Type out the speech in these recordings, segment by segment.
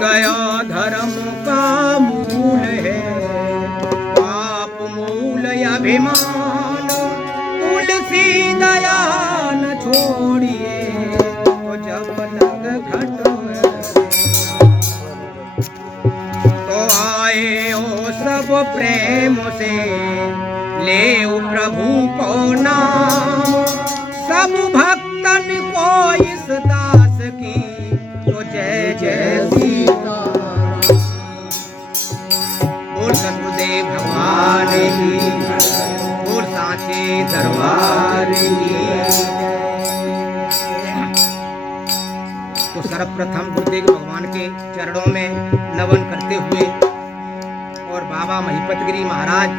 दया धर्म का मूल है, पाप मूल अभिमान, तुलसी दया न छोड़िए, तो जब तक घट तो आए ओ सब प्रेम से, ले प्रभु को नाम, सब भक्तन को इस दास की तो जय जय सीताराम। बोल सतगुरुदेव भगवान की, बोल सांचे दरबार की। तो सर्वप्रथम गुरुदेव भगवान के चरणों में नमन करते हुए और बाबा महिपतगिरी महाराज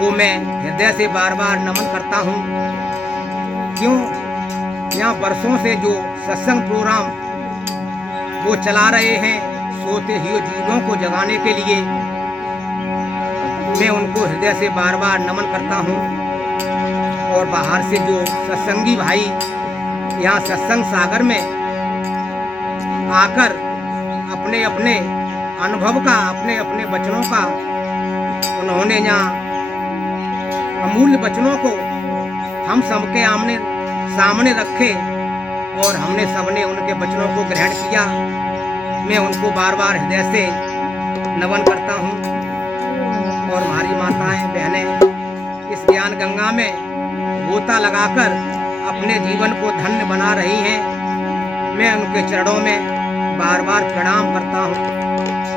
को मैं हृदय से बार बार नमन करता हूँ। क्यों? यहाँ वर्षों से जो सत्संग प्रोग्राम वो चला रहे हैं, सोते हुए जीवों को जगाने के लिए, मैं उनको हृदय से बार बार नमन करता हूँ। और बाहर से जो सत्संगी भाई यहाँ सत्संग सागर में आकर अपने अपने अनुभव का, अपने अपने वचनों का उन्होंने यहाँ अमूल्य वचनों को हम सबके सामने रखे और हमने सबने उनके वचनों को ग्रहण किया। मैं उनको बार बार हृदय से नमन करता हूँ। और हमारी माताएं बहनें इस ज्ञान गंगा में गोता लगाकर अपने जीवन को धन्य बना रही हैं। मैं उनके चरणों में बार बार प्रणाम करता हूँ।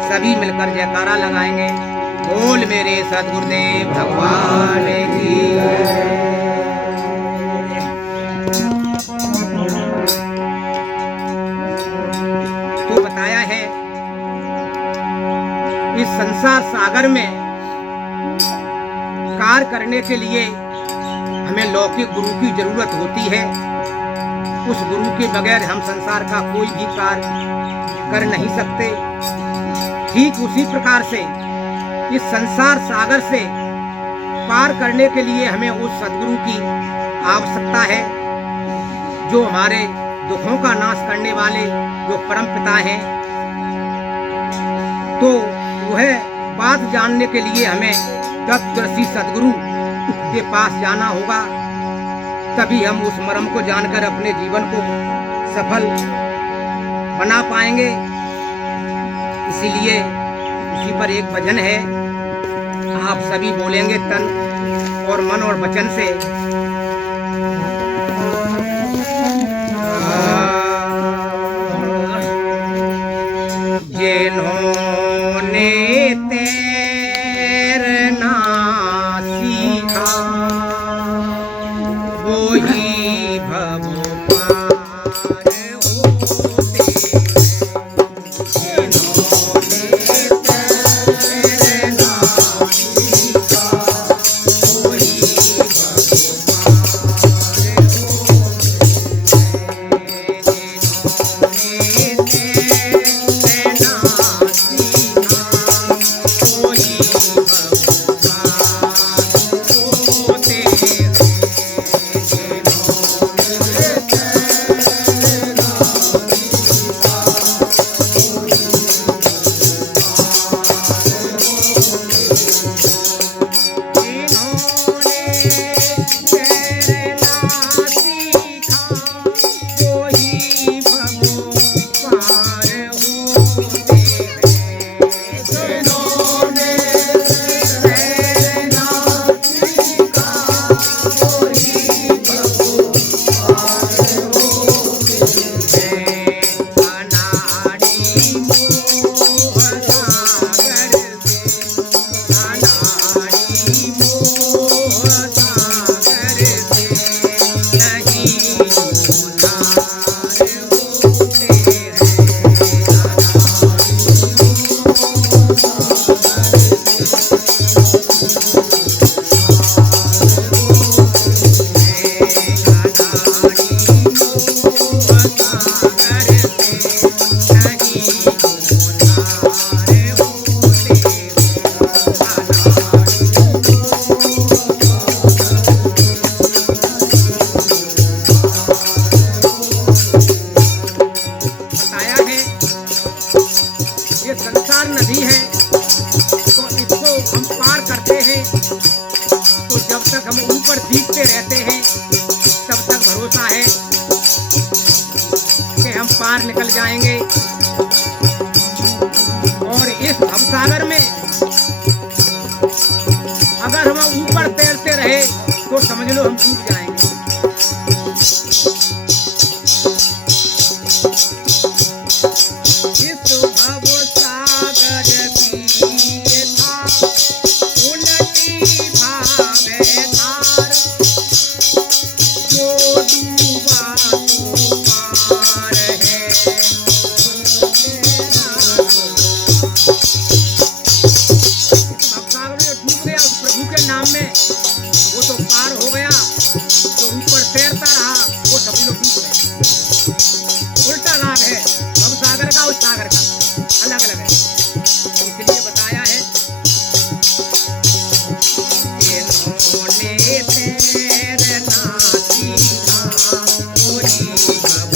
सभी मिलकर जयकारा लगाएंगे, बोल मेरे सद्गुरुदेव भगवान की। तो बताया है इस संसार सागर में कार्य करने के लिए हमें लौकिक गुरु की जरूरत होती है। उस गुरु के बगैर हम संसार का कोई भी कार्य कर नहीं सकते। ठीक उसी प्रकार से इस संसार सागर से पार करने के लिए हमें उस सद्गुरु की आवश्यकता है, जो हमारे दुखों का नाश करने वाले जो परम पिता हैं। तो वह बात जानने के लिए हमें तत्वदर्शी सद्गुरु के पास जाना होगा, तभी हम उस मर्म को जानकर अपने जीवन को सफल बना पाएंगे। इसीलिए उसी पर एक भजन है, आप सभी बोलेंगे तन और मन और वचन से। जिन्होंने तैरना सीखा वो ही भव पार होते हैं। जिन्होंने तैरना सीखा वो ही भव समझो हम डूब जाएंगे। इस भव सागर की था उलटी भावे धार, जो डूबा तो पार है प्रभु के नाम में, वो तो पार हो गया। जो ऊपर तैरता रहा वो सभी लोग डूब गए। उल्टा लाभ है भव सागर का, उस सागर का अलग अलग है। इसलिए बताया है इन्होंने तैरना सीखा कोई भव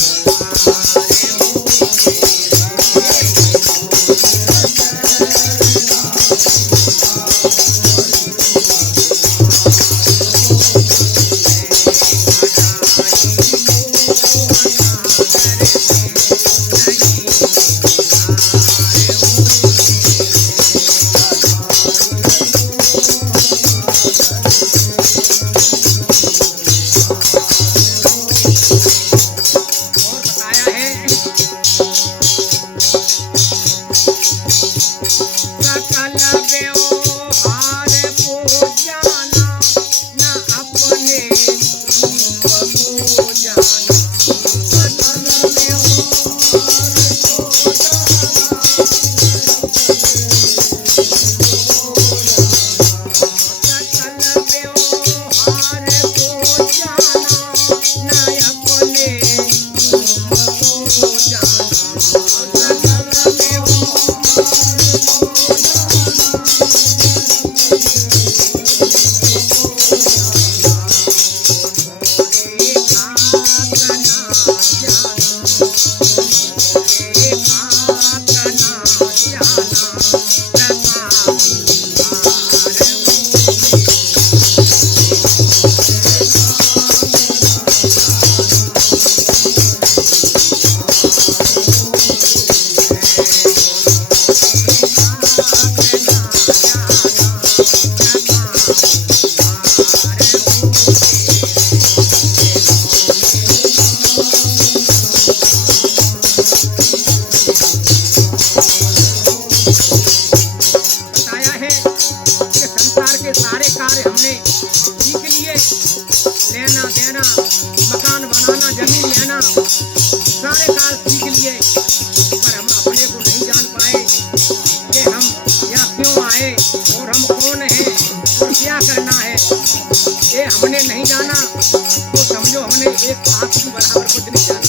हमने नहीं जाना तो समझो हमने एक आँख की बराबर कुछ नहीं जाना।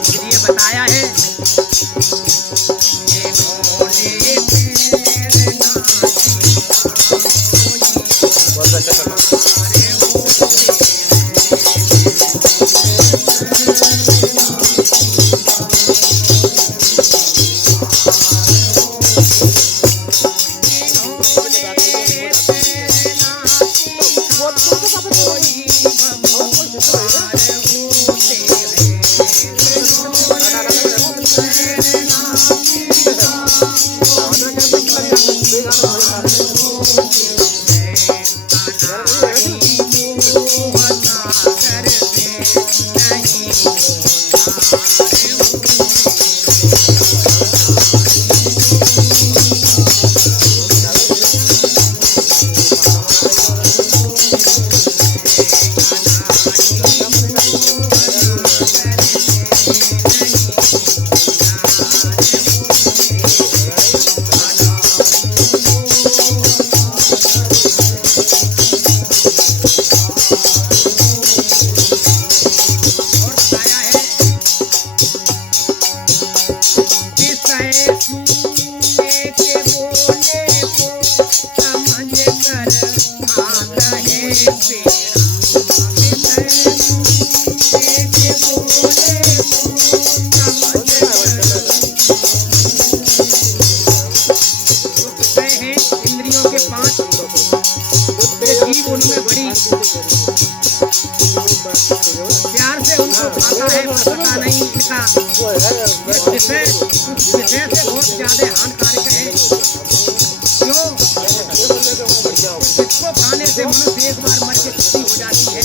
इसलिए बताया है उनमें बड़ी प्यार से उनको खाता है, पता नहीं इनका विषय से बहुत ज्यादा हानिकारक है। क्यों? इसको खाने से मनुष्य एक बार मर के खुशी हो जाती है।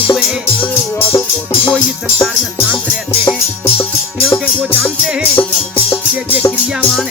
हुए हैं वो इस संसार में शांत रहते हैं, क्योंकि वो जानते हैं कि ये क्रियामान